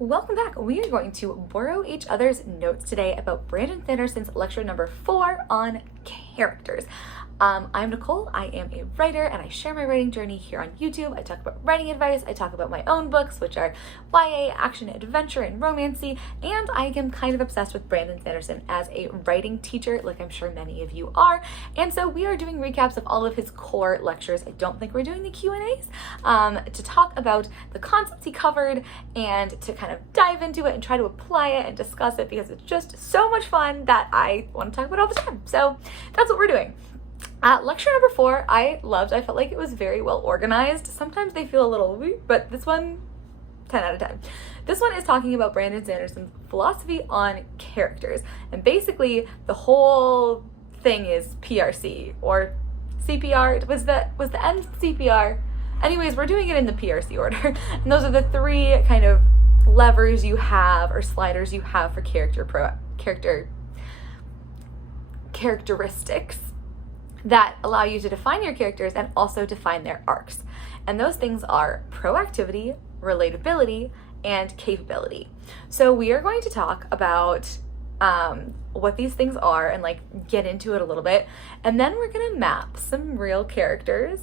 Welcome back. We are going to borrow each other's notes today about Brandon Sanderson's lecture number 4 on characters. I'm Nicole. I am a writer and I share my writing journey here on YouTube. I talk about writing advice. I talk about my own books, which are YA, action, adventure, and romancy. And I am kind of obsessed with Brandon Sanderson as a writing teacher, like I'm sure many of you are. And so we are doing recaps of all of his core lectures. I don't think we're doing the Q&As to talk about the concepts he covered and to kind of dive into it and try to apply it and discuss it because it's just so much fun that I want to talk about all the time. So that's what we're doing. Lecture number 4, I loved. I felt like it was very well organized. Sometimes they feel a little weak, but this one, 10 out of 10. This one is talking about Brandon Sanderson's philosophy on characters. And basically, the whole thing is PRC or CPR. Was the end CPR? Anyways, we're doing it in the PRC order. And those are the 3 kind of levers you have or sliders you have for characteristics that allow you to define your characters and also define their arcs. And those things are proactivity, relatability, and capability. So we are going to talk about what these things are and like get into it a little bit. And then we're going to map some real fictional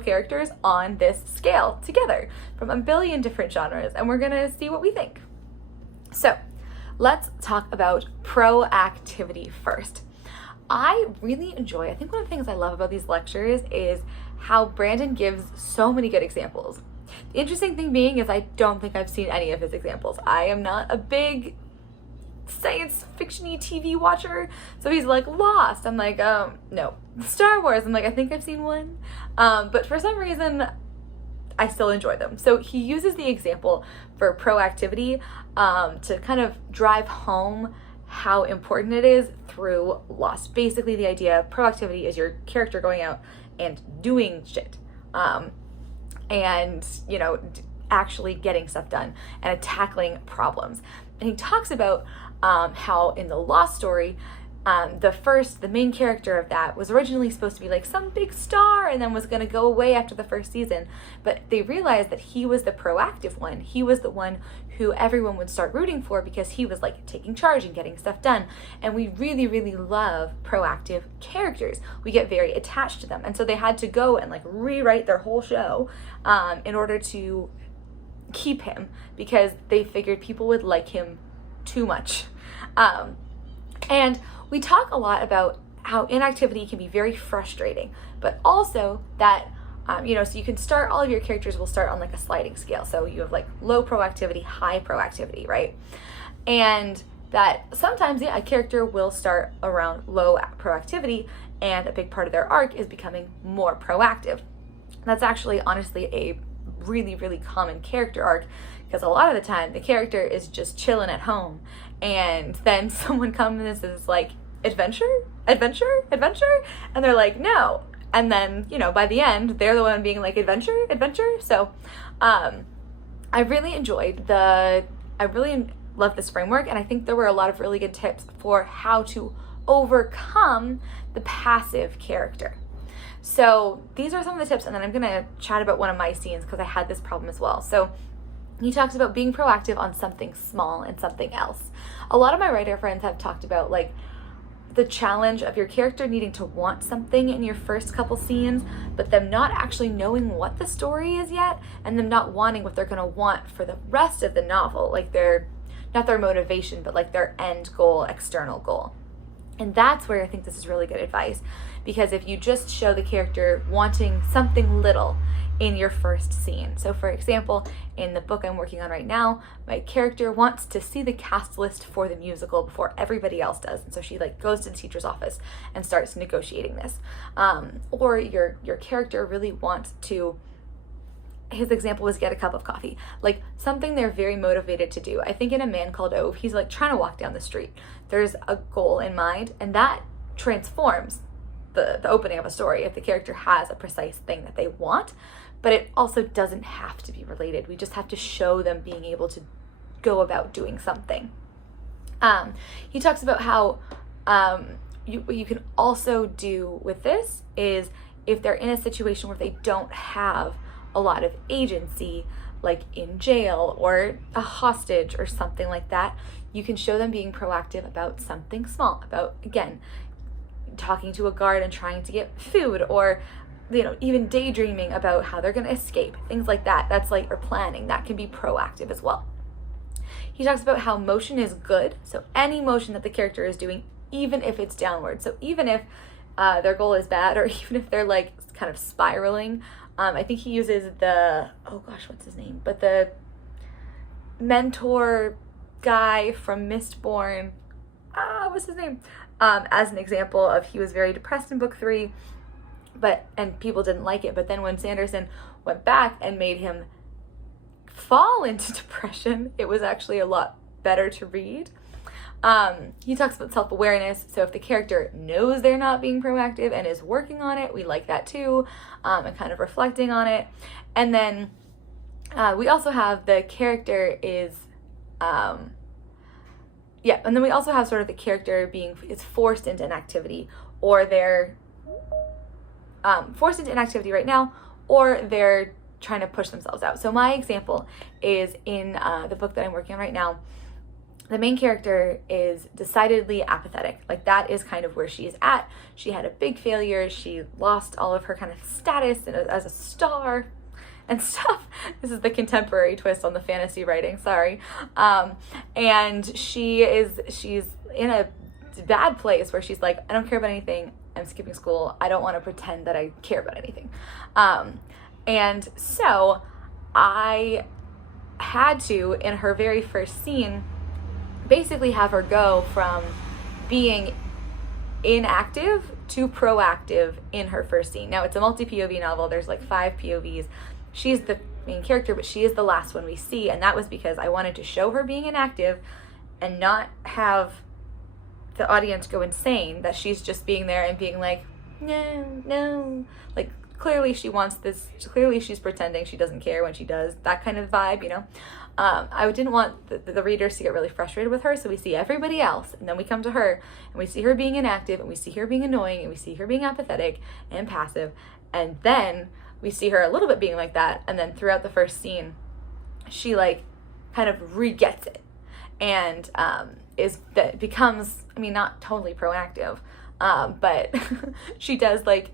characters on this scale together from a billion different genres. And we're going to see what we think. So let's talk about proactivity first. I think one of the things I love about these lectures is how Brandon gives so many good examples. The interesting thing being is I don't think I've seen any of his examples. I am not a big science fiction-y TV watcher, so he's like Lost. I'm like, no. Star Wars, I'm like, I think I've seen one. But for some reason, I still enjoy them. So he uses the example for proactivity to kind of drive home how important it is through Lost. Basically, the idea of proactivity is your character going out and doing shit. And, actually getting stuff done and tackling problems. And he talks about how in the Lost story, the main character of that was originally supposed to be like some big star and then was going to go away after the first season. But they realized that he was the proactive one. He was the one who everyone would start rooting for because he was like taking charge and getting stuff done. And we really, really love proactive characters. We get very attached to them. And so they had to go and like rewrite their whole show in order to keep him because they figured people would like him too much. And we talk a lot about how inactivity can be very frustrating, but also that, so you can start, all of your characters will start on like a sliding scale. So you have like low proactivity, high proactivity, right? And that sometimes, a character will start around low proactivity and a big part of their arc is becoming more proactive. That's actually honestly a really, really common character arc because a lot of the time the character is just chilling at home and then someone comes and is like, adventure? And they're like, no. And then, by the end, they're the one being like, adventure? So I really love this framework, and I think there were a lot of really good tips for how to overcome the passive character. So these are some of the tips, and then I'm going to chat about one of my scenes because I had this problem as well. So he talks about being proactive on something small and something else. A lot of my writer friends have talked about like the challenge of your character needing to want something in your first couple scenes, but them not actually knowing what the story is yet, and them not wanting what they're going to want for the rest of the novel, like not their motivation, but like their end goal, external goal. And that's where I think this is really good advice, because if you just show the character wanting something little in your first scene. So for example, in the book I'm working on right now, my character wants to see the cast list for the musical before everybody else does. And so she like goes to the teacher's office and starts negotiating this. Or your character really wants to, his example was get a cup of coffee, like something they're very motivated to do. I think in A Man Called Ove, he's like trying to walk down the street. There's a goal in mind, and that transforms the opening of a story if the character has a precise thing that they want, but it also doesn't have to be related. We just have to show them being able to go about doing something. He talks about how what you can also do with this is if they're in a situation where they don't have a lot of agency, like in jail or a hostage or something like that, you can show them being proactive about something small, about, again, talking to a guard and trying to get food, or even daydreaming about how they're going to escape, things like that. That's like, or planning, that can be proactive as well. He talks about how motion is good, so any motion that the character is doing, even if it's downward, so even if their goal is bad, or even if they're like kind of spiraling. I think he uses the, oh gosh, what's his name? But the mentor guy from Mistborn, what's his name? As an example of, he was very depressed in book 3, and people didn't like it. But then when Sanderson went back and made him fall into depression, it was actually a lot better to read. He talks about self-awareness. So if the character knows they're not being proactive and is working on it, we like that too, and kind of reflecting on it. And then we also have the character is, and then we also have sort of the character is forced into an activity, or they're forced into an activity right now, or they're trying to push themselves out. So my example is in the book that I'm working on right now. The main character is decidedly apathetic. Like, that is kind of where she is at. She had a big failure. She lost all of her kind of status as a star and stuff. This is the contemporary twist on the fantasy writing, sorry. And she's in a bad place where she's like, I don't care about anything. I'm skipping school. I don't want to pretend that I care about anything. And so I had to, in her very first scene, basically have her go from being inactive to proactive in her first scene. Now, it's a multi-POV novel. There's like 5 POVs. She's the main character, but she is the last one we see, and that was because I wanted to show her being inactive and not have the audience go insane that she's just being there and being like, no. Like, clearly she wants this, clearly she's pretending she doesn't care when she does, that kind of vibe, I didn't want the readers to get really frustrated with her, so we see everybody else, and then we come to her, and we see her being inactive, and we see her being annoying, and we see her being apathetic and passive, and then we see her a little bit being like that, and then throughout the first scene, she like kind of re-gets it, and becomes, not totally proactive, but she does like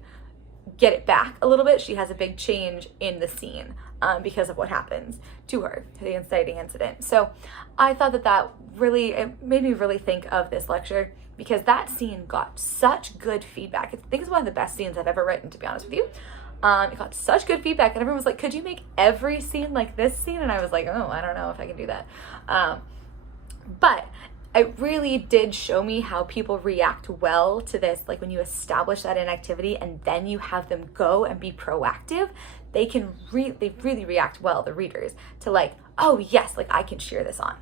get it back a little bit. She has a big change in the scene because of what happens to her, the inciting incident. So I thought that it made me really think of this lecture, because that scene got such good feedback. I think it's one of the best scenes I've ever written, to be honest with you. It got such good feedback, and everyone was like, could you make every scene like this scene? And I was like, oh, I don't know if I can do that. But it really did show me how people react well to this. Like, when you establish that inactivity and then you have them go and be proactive, they really react well, the readers, to like, oh yes, like I can cheer this on.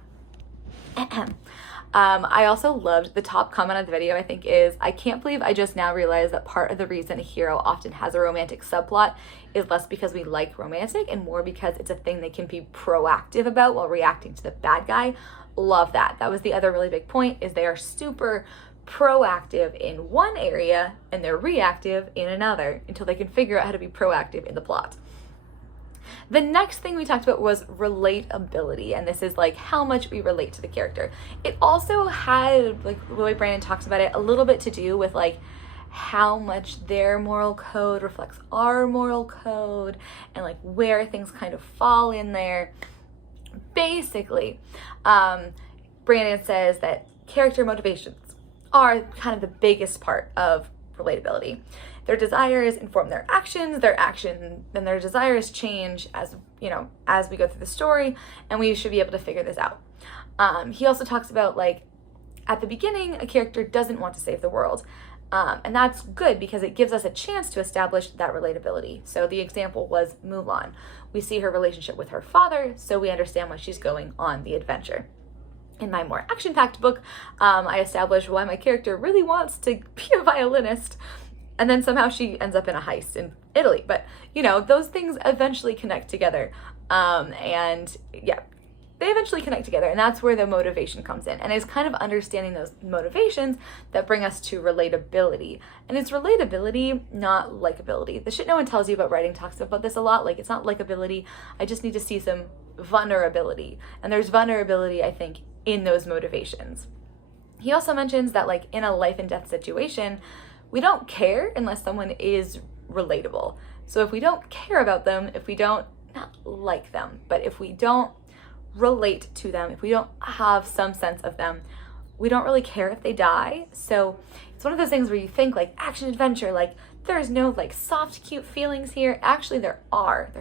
I also loved the top comment on the video, I think, is, I can't believe I just now realized that part of the reason a hero often has a romantic subplot is less because we like romantic and more because it's a thing they can be proactive about while reacting to the bad guy. Love that. That was the other really big point, is they are super proactive in one area and they're reactive in another until they can figure out how to be proactive in the plot. The next thing we talked about was relatability, and this is like how much we relate to the character. It also had, like the way Brandon talks about it, a little bit to do with like how much their moral code reflects our moral code and like where things kind of fall in there. Basically, Brandon says that character motivations are kind of the biggest part of relatability. Their desires inform their actions, then their desires change as we go through the story, and we should be able to figure this out. He also talks about, like, at the beginning, a character doesn't want to save the world. And that's good because it gives us a chance to establish that relatability. So the example was Mulan. We see her relationship with her father, so we understand why she's going on the adventure. In my more action-packed book, I established why my character really wants to be a violinist, and then somehow she ends up in a heist in Italy. But, those things eventually connect together. And yeah, they eventually connect together, and that's where the motivation comes in. And it's kind of understanding those motivations that bring us to relatability. And it's relatability, not likability. The shit no one tells you about writing talks about this a lot. Like, it's not likability. I just need to see some vulnerability. And there's vulnerability, I think, in those motivations. He also mentions that, like, in a life and death situation, we don't care unless someone is relatable. So if we don't care about them, if we don't, not like them, but if we don't relate to them, if we don't have some sense of them, we don't really care if they die. So it's one of those things where you think like action adventure, like there's no like soft, cute feelings here. Actually, there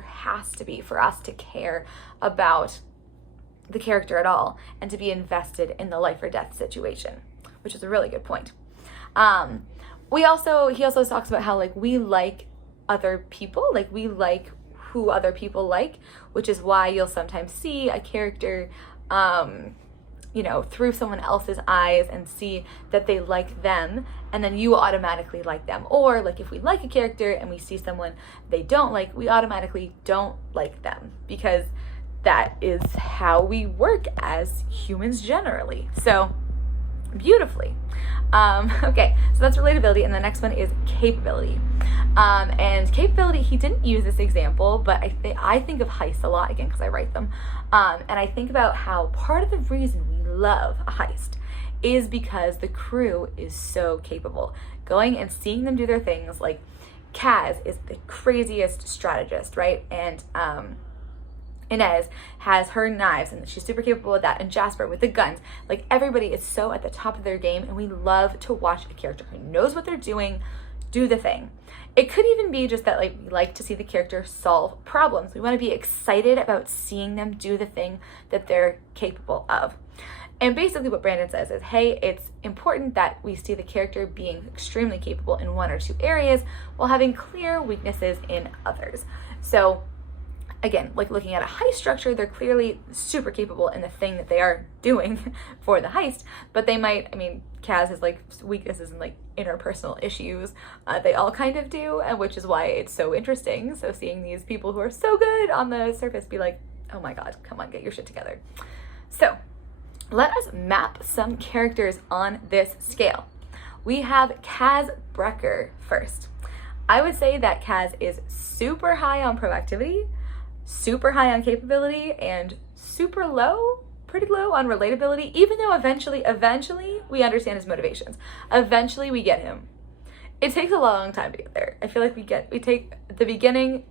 has to be, for us to care about the character at all and to be invested in the life or death situation, which is a really good point. He also talks about how like we like other people, like we like who other people like, which is why you'll sometimes see a character, through someone else's eyes and see that they like them, and then you automatically like them. Or like if we like a character and we see someone they don't like, we automatically don't like them, because that is how we work as humans generally. So beautifully. Okay, so that's relatability, and the next one is capability. And capability, he didn't use this example, but I think of heists a lot, again, because I write them. And I think about how part of the reason we love a heist is because the crew is so capable. Going and seeing them do their things, like Kaz is the craziest strategist, right? And Inez has her knives and she's super capable with that, and Jasper with the guns. Like, everybody is so at the top of their game, and we love to watch a character who knows what they're doing do the thing. It could even be just that like we like to see the character solve problems. We want to be excited about seeing them do the thing that they're capable of. And basically what Brandon says is, hey, it's important that we see the character being extremely capable in one or two areas while having clear weaknesses in others. So again, like looking at a heist structure, they're clearly super capable in the thing that they are doing for the heist, but they might, Kaz has like weaknesses and like interpersonal issues. They all kind of do, and which is why it's so interesting. So seeing these people who are so good on the surface be like, oh my God, come on, get your shit together. So let us map some characters on this scale. We have Kaz Brecker first. I would say that Kaz is super high on proactivity, super high on capability, and super low, pretty low on relatability, even though eventually we understand his motivations. Eventually we get him. It takes a long time to get there. I feel like we take the beginning,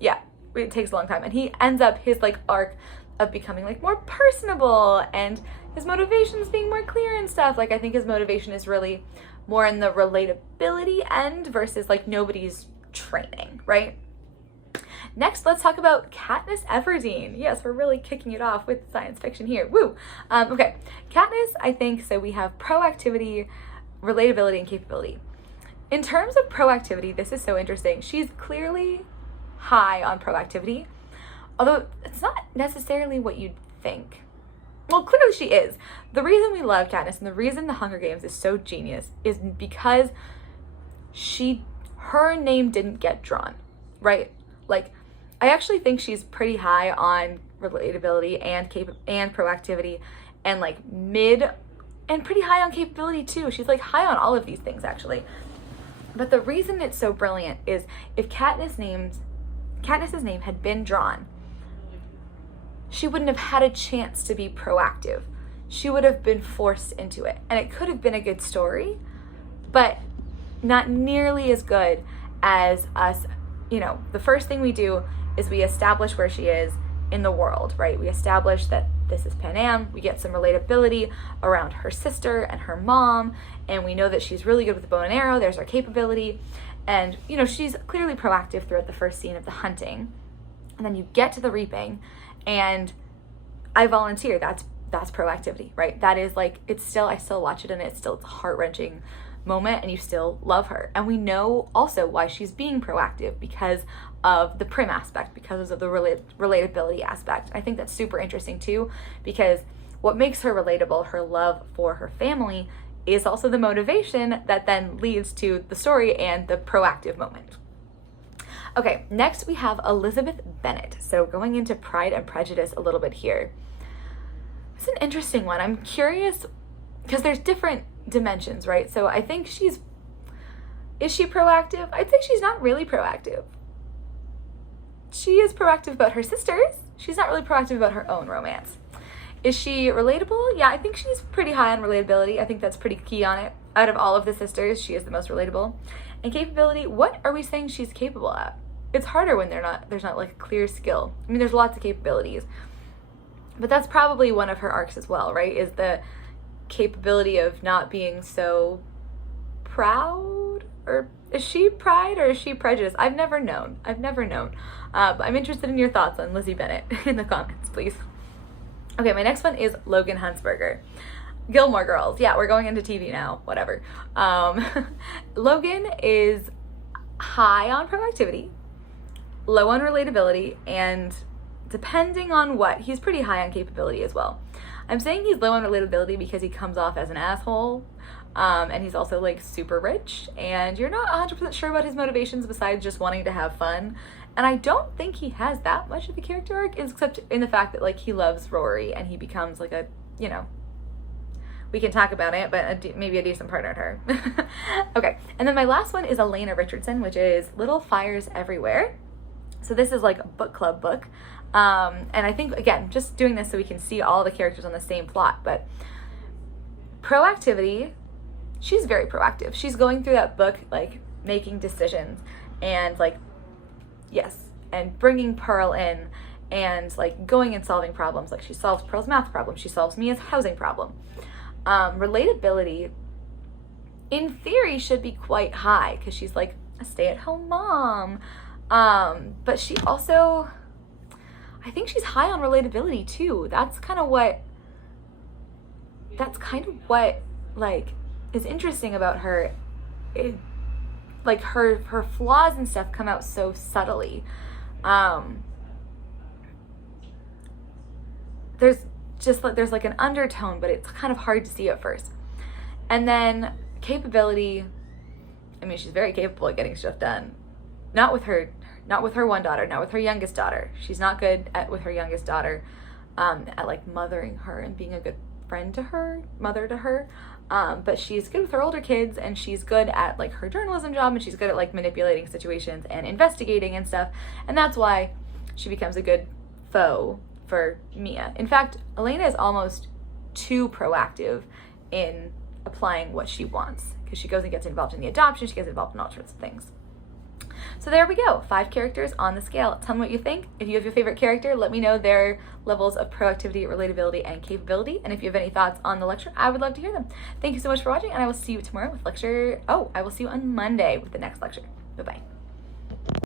it takes a long time, and he ends up his like arc of becoming like more personable and his motivations being more clear and stuff. Like, I think his motivation is really more in the relatability end versus like nobody's training, right? Next, let's talk about Katniss Everdeen. Yes, we're really kicking it off with science fiction here. Woo! Okay, Katniss, I think, so we have proactivity, relatability, and capability. In terms of proactivity, this is so interesting. She's clearly high on proactivity, although it's not necessarily what you'd think. Well, clearly she is. The reason we love Katniss and the reason the Hunger Games is so genius is because her name didn't get drawn, right? Like, I actually think she's pretty high on relatability and proactivity, and like mid, and pretty high on capability too. She's like high on all of these things actually. But the reason it's so brilliant is if Katniss's name had been drawn, she wouldn't have had a chance to be proactive. She would have been forced into it. And it could have been a good story, but not nearly as good as us. The first thing we do is we establish where she is in the world, right? We establish that this is Pan Am. We get some relatability around her sister and her mom, and we know that she's really good with the bow and arrow. There's her capability. And, she's clearly proactive throughout the first scene of the hunting. And then you get to the reaping, and I volunteer. That's proactivity, right? That is like, I still watch it, and it's still a heart-wrenching moment, and you still love her. And we know also why she's being proactive, because of the prim aspect, because of the relatability aspect. I think that's super interesting too, because what makes her relatable, her love for her family, is also the motivation that then leads to the story and the proactive moment. Okay, next we have Elizabeth Bennet. So going into Pride and Prejudice a little bit here. It's an interesting one. I'm curious because there's different dimensions, right? So I think is she proactive? I'd say she's not really proactive. She is proactive about her sisters. She's not really proactive about her own romance. Is she relatable? Yeah, I think she's pretty high on relatability. I think that's pretty key on it. Out of all of the sisters, she is the most relatable. And capability, what are we saying she's capable at? It's harder when there's not like a clear skill. I mean, there's lots of capabilities, but that's probably one of her arcs as well, right? Is the capability of not being so proud? Or is she pride or is she prejudice? I've never known. I'm interested in your thoughts on Lizzie Bennett in the comments, please. Okay, my next one is Logan Huntsberger. Gilmore Girls. Yeah, we're going into TV now. Whatever. Logan is high on proactivity, low on relatability, and depending on what, he's pretty high on capability as well. I'm saying he's low on relatability because he comes off as an asshole, and he's also like super rich, and you're not 100% sure about his motivations besides just wanting to have fun. And I don't think he has that much of a character arc, except in the fact that like he loves Rory and he becomes like a, you know, we can talk about it, but maybe a decent partner to her. Okay, and then my last one is Elena Richardson, which is Little Fires Everywhere. So this is like a book club book. And I think, again, just doing this so we can see all the characters on the same plot, but proactivity, she's very proactive. She's going through that book, like making decisions and like, yes, and bringing Pearl in and like going and solving problems. Like she solves Pearl's math problem. She solves Mia's housing problem. Relatability, in theory, should be quite high because she's like a stay-at-home mom. But she also, I think she's high on relatability too. That's kind of what like is interesting about her. Like her flaws and stuff come out so subtly. There's like an undertone, but it's kind of hard to see at first. And then capability, I mean, she's very capable at getting stuff done. Not with her one daughter, not with her youngest daughter. She's not good with her youngest daughter, at like mothering her and being a good friend to her, mother to her. But she's good with her older kids, and she's good at like her journalism job, and she's good at like manipulating situations and investigating and stuff. And that's why she becomes a good foe for Mia. In fact, Elena is almost too proactive in applying what she wants, because she goes and gets involved in the adoption, she gets involved in all sorts of things. So there we go, 5 characters on the scale. Tell me what you think. If you have your favorite character, let me know their levels of proactivity, relatability, and capability. And if you have any thoughts on the lecture, I would love to hear them. Thank you so much for watching, and I will see you tomorrow with lecture, I will see you on Monday with the next lecture. Bye-bye.